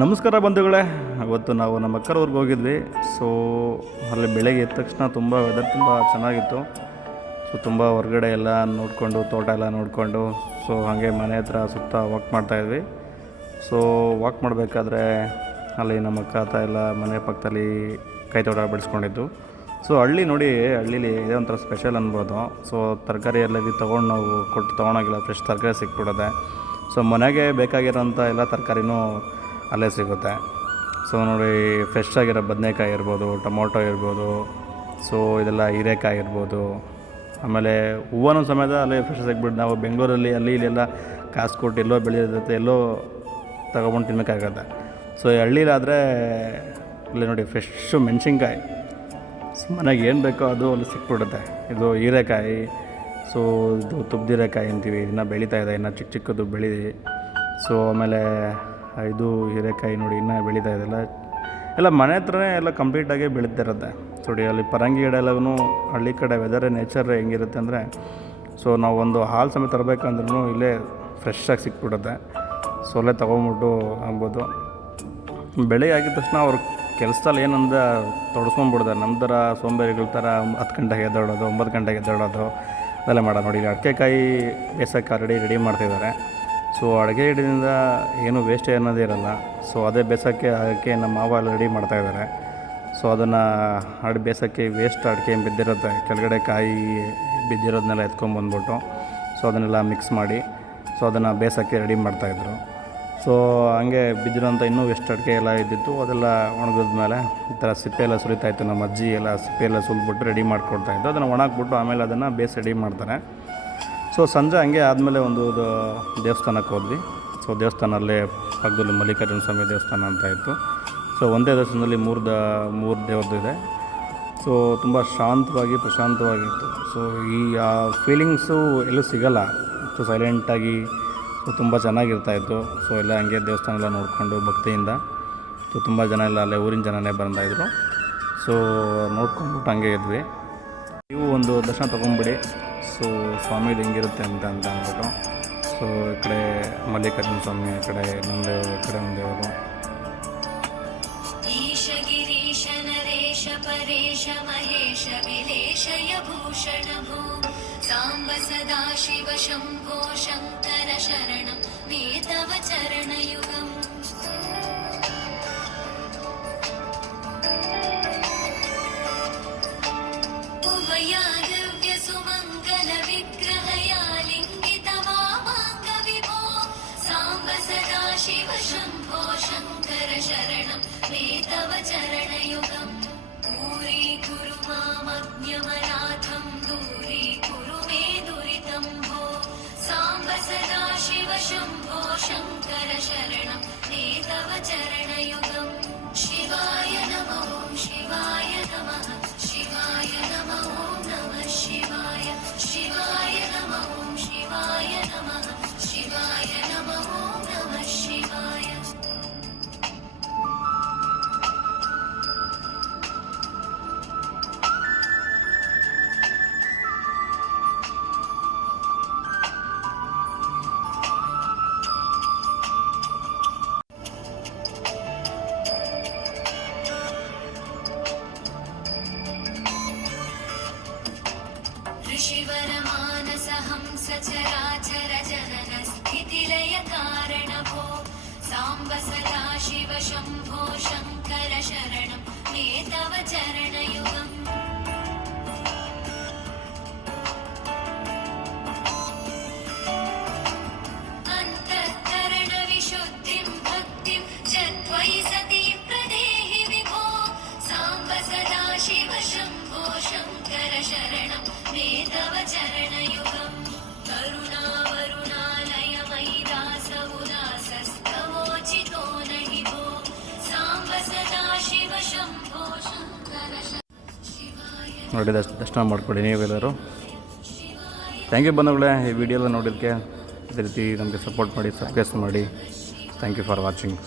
ನಮಸ್ಕಾರ ಬಂಧುಗಳೇ. ಇವತ್ತು ನಾವು ನಮ್ಮ ಅಕ್ಕರ ಊರಿಗೆ ಹೋಗಿದ್ವಿ. ಸೊ ಅಲ್ಲಿ ಬೆಳಗ್ಗೆ ಎದ್ದ ತಕ್ಷಣ ತುಂಬ ವೆದರ್ ತುಂಬ ಚೆನ್ನಾಗಿತ್ತು. ಸೊ ತುಂಬ ಹೊರಗಡೆ ಎಲ್ಲ ನೋಡಿಕೊಂಡು, ತೋಟ ಎಲ್ಲ ನೋಡಿಕೊಂಡು ಸೊ ಹಾಗೆ ಮನೆ ಹತ್ರ ಸುತ್ತ ವಾಕ್ ಮಾಡ್ತಾಯಿದ್ವಿ ಸೊ ವಾಕ್ ಮಾಡಬೇಕಾದ್ರೆ ಅಲ್ಲಿ ನಮ್ಮ ಅಕ್ಕ ಆತ ಎಲ್ಲ ಮನೆ ಪಕ್ಕದಲ್ಲಿ ಕೈ ತೋಟ ಬೆಳೆಸ್ಕೊಂಡಿದ್ದು ಸೊ ಹಳ್ಳಿ ನೋಡಿ, ಹಳ್ಳೀಲಿ ಇದೇ ಒಂಥರ ಸ್ಪೆಷಲ್ ಅನ್ಬೋದು. ಸೊ ತರಕಾರಿ ಎಲ್ಲ ತೊಗೊಂಡು ನಾವು ಕೊಟ್ಟು ತೊಗೊಳಗಿಲ್ಲ ಫ್ರೆಶ್ ತರಕಾರಿ ಸಿಕ್ಬಿಡುತ್ತೆ. ಸೊ ಮನೆಗೆ ಬೇಕಾಗಿರೋಂಥ ಎಲ್ಲ ತರಕಾರಿನೂ ಅಲ್ಲೇ ಸಿಗುತ್ತೆ. ಸೊ ನೋಡಿ ಫ್ರೆಶ್ ಆಗಿರೋ ಬದನೆಕಾಯಿ ಇರ್ಬೋದು, ಟೊಮೊಟೊ ಇರ್ಬೋದು ಸೊ ಇದೆಲ್ಲ ಹೀರೆಕಾಯಿ ಇರ್ಬೋದು. ಆಮೇಲೆ ಹೂವನೂ ಸಮೇತ ಅಲ್ಲೇ ಫ್ರೆಶ್ ಸಿಗ್ಬಿಟ್ಟು ನಾವು ಬೆಂಗಳೂರಲ್ಲಿ, ಅಲ್ಲಿ ಇಲ್ಲೆಲ್ಲ ಕಾಸು ಕೊಟ್ಟು ಎಲ್ಲೋ ಬೆಳೆಯೋದತ್ತೆ ಎಲ್ಲೋ ತಗೊಬಂದು ತಿನ್ನಬೇಕಾಗತ್ತೆ ಸೊ ಹಳ್ಳಿಲಾದರೆ, ಇಲ್ಲಿ ನೋಡಿ ಫ್ರೆಶ್ಶು ಮೆಣಸಿನ್ಕಾಯಿ. ಸೊ ಮನೆಗೆ ಏನು ಬೇಕೋ ಅದು ಅಲ್ಲಿ ಸಿಕ್ಬಿಡುತ್ತೆ. ಇದು ಹೀರೆಕಾಯಿ ಸೊ ಇದು ತುಬ್ದಿರೆಕಾಯಿ ಅಂತೀವಿ. ಇನ್ನು ಬೆಳೀತಾ ಇದೆ, ಇನ್ನು ಚಿಕ್ಕ ಚಿಕ್ಕದು ಬೆಳಿ. ಸೊ ಆಮೇಲೆ ಇದು ಹೀರೆಕಾಯಿ ನೋಡಿ, ಇನ್ನೂ ಬೆಳೀತಾ ಇದೆಲ್ಲ ಎಲ್ಲ ಮನೆ ಹತ್ರನೇ ಎಲ್ಲ ಕಂಪ್ಲೀಟಾಗಿ ಬೆಳೀತಿರುತ್ತೆ ನೋಡಿ, ಅಲ್ಲಿ ಪರಂಗಿ ಗಿಡ ಎಲ್ಲವೂ ಹಳ್ಳಿ ಕಡೆ ವೆದರ್ ನೇಚರ್ ಹೆಂಗಿರುತ್ತೆ ಅಂದರೆ ಸೊ ನಾವು ಒಂದು ಹಾಲು ಸಮೇತ ತರಬೇಕಂದ್ರೂ ಇಲ್ಲೇ ಫ್ರೆಶ್ಶಾಗಿ ಸಿಕ್ಬಿಡುತ್ತೆ. ಸೊ ಅಲ್ಲೇ ತೊಗೊಂಬಿಟ್ಟು ಆಗ್ಬೋದು ಬೆಳೆ ಆಗಿದ ತಕ್ಷಣ ಅವ್ರ ಕೆಲಸದಲ್ಲಿ ಏನಂದ ತೊಡಸ್ಕೊಂಡ್ಬಿಡ್ತಾರೆ. ನಮ್ಮ ಥರ ಸೋಂಬೇರಿಗಳ ಥರ ಹತ್ತು ಗಂಟೆಗೆ ಎದ್ದಾಡೋದು ಒಂಬತ್ತು ಗಂಟೆಗೆ ಎದ್ದಾಡೋದು ಅದೆಲ್ಲ ಮಾಡೋದು ನೋಡಿ, ಅಡಿಕೆಕಾಯಿ ಬೇಸಕ್ಕೆ ಆಲ್ರೆಡಿ ರೆಡಿ ಮಾಡ್ತಿದ್ದಾರೆ ಸೊ ಅಡುಗೆ ಹಿಡಿದಿಂದ ಏನು ವೇಸ್ಟ್ ಅನ್ನೋದೇ ಇರಲ್ಲ. ಸೊ ಅದೇ ಬೇಸಕ್ಕೆ ಅದಕ್ಕೆ ನಮ್ಮ ಮಾವ ಎಲ್ಲ ರೆಡಿ ಮಾಡ್ತಾಯಿದ್ದಾರೆ ಸೊ ಅದನ್ನು ಅಡ್, ಬೇಸಕ್ಕೆ ವೇಸ್ಟ್ ಅಡಿಕೆ ಬಿದ್ದಿರುತ್ತೆ ಕೆಳಗಡೆ ಕಾಯಿ ಬಿದ್ದಿರೋದನ್ನೆಲ್ಲ ಎತ್ಕೊಂಬಂದ್ಬಿಟ್ಟು ಸೊ ಅದನ್ನೆಲ್ಲ ಮಿಕ್ಸ್ ಮಾಡಿ ಸೊ ಅದನ್ನು ಬೇಸಕ್ಕೆ ರೆಡಿ ಮಾಡ್ತಾಯಿದ್ರು ಸೊ ಹಂಗೆ ಬಿದ್ದಿರೋಂಥ ಇನ್ನೂ ವೇಸ್ಟ್ ಅಡಿಕೆ ಎಲ್ಲ ಇದ್ದಿತ್ತು. ಅದೆಲ್ಲ ಒಣಗಿದ್ಮೇಲೆ ಈ ಥರ ಸಿಪ್ಪೆ ಎಲ್ಲ ಸುರಿತಾಯಿತ್ತು ನಮ್ಮ ಅಜ್ಜಿ ಎಲ್ಲ ಸಿಪ್ಪೆ ಎಲ್ಲ ಸುಲಿದ್ಬಿಟ್ಟು ರೆಡಿ ಮಾಡಿಕೊಡ್ತಾಯಿತ್ತು ಅದನ್ನು ಒಣಗಿಬಿಟ್ಟು ಆಮೇಲೆ ಅದನ್ನು ಬೇಸ್ ರೆಡಿ ಮಾಡ್ತಾರೆ. ಸೊ ಸಂಜೆ ಹಂಗೆ ಆದಮೇಲೆ ಒಂದು ದೇವಸ್ಥಾನಕ್ಕೆ ಹೋದ್ವಿ. ಸೊ ದೇವಸ್ಥಾನಲ್ಲೇ ಪಕ್ಕದಲ್ಲಿ ಮಲ್ಲಿಕಾರ್ಜುನ ಸ್ವಾಮಿ ದೇವಸ್ಥಾನ ಅಂತ ಇತ್ತು. ಸೊ ಒಂದೇ ದೇವಸ್ಥಾನದಲ್ಲಿ ಮೂರು ದ ಮೂರು ದೇವ್ರದ್ದು ಇದೆ. ಸೊ ತುಂಬ ಶಾಂತವಾಗಿ, ಪ್ರಶಾಂತವಾಗಿತ್ತು. ಸೊ ಈ, ಆ ಫೀಲಿಂಗ್ಸು ಎಲ್ಲೂ ಸಿಗಲ್ಲ. ಸೊ ಸೈಲೆಂಟಾಗಿ ಸೊ ತುಂಬ ಚೆನ್ನಾಗಿರ್ತಾಯಿತ್ತು ಸೊ ಎಲ್ಲ ಹಂಗೆ ದೇವಸ್ಥಾನ ಎಲ್ಲ ನೋಡಿಕೊಂಡು ಭಕ್ತಿಯಿಂದ ಸೊ ತುಂಬ ಜನ ಎಲ್ಲ ಅಲ್ಲೇ ಊರಿನ ಜನನೇ ಬಂದಾಯಿದ್ರು. ಸೊ ನೋಡ್ಕೊಂಡ್ಬಿಟ್ಟು ಹಂಗೆ ಇದ್ವಿ. ನೀವು ಒಂದು ದರ್ಶನ ತೊಗೊಂಬಿಡಿ. ಸೊ ಸ್ವಾಮಿದು ಹೆಂಗಿರುತ್ತೆ ಅಂತ ಅಂತ ಅಂದ್ಬಿಟ್ಟು. ಸೊ ಈ ಕಡೆ ಮಲ್ಲಿಕಾರ್ಜುನ ಸ್ವಾಮಿ ಆ ಕಡೆ ಇನ್ನೊಂದು ದೇವರು ಈ ಕಡೆ ಒಂದು ದೇವರು ಸಾಂಬ ಸದಾ ಶಿವ, ಶಂಭೋ, ಶಂಕರ ಶರಣಂ ವೇದವ ಚರಣಯುಗಂ साम्ब सदा शिव शम्भो शङ्कर शरणं मे तव चरणयुगम् उमया दिव्यसुमङ्गलविग्रहया लिङ्गितवामाङ्गविभो ऋषिवरमानसहंस चराचर जनन स्थितिलय कारणभो साम्ब सदा शिव शम्भो शङ्कर शरणं मे तव चरणयुगम्। अन्तःकरणविशुद्धिं भक्तिं च त्वयि सती प्रदेहि विभो साम्ब सदा शिव शम्भो शङ्कर शरणं ನೋಡಿ ದರ್ಶನ ದರ್ಶನ ಮಾಡ್ಕೊಳ್ಳಿ ನೀವೆಲ್ಲರೂ. ಥ್ಯಾಂಕ್ ಯು ಬಂಧುಗಳೇ, ಈ ವಿಡಿಯೋ ಎಲ್ಲ ಅದೇ ರೀತಿ ನಮಗೆ ಸಪೋರ್ಟ್ ಮಾಡಿ ಸಬ್ಸ್ಕ್ರೈಬ್ ಮಾಡಿ. Thank you for watching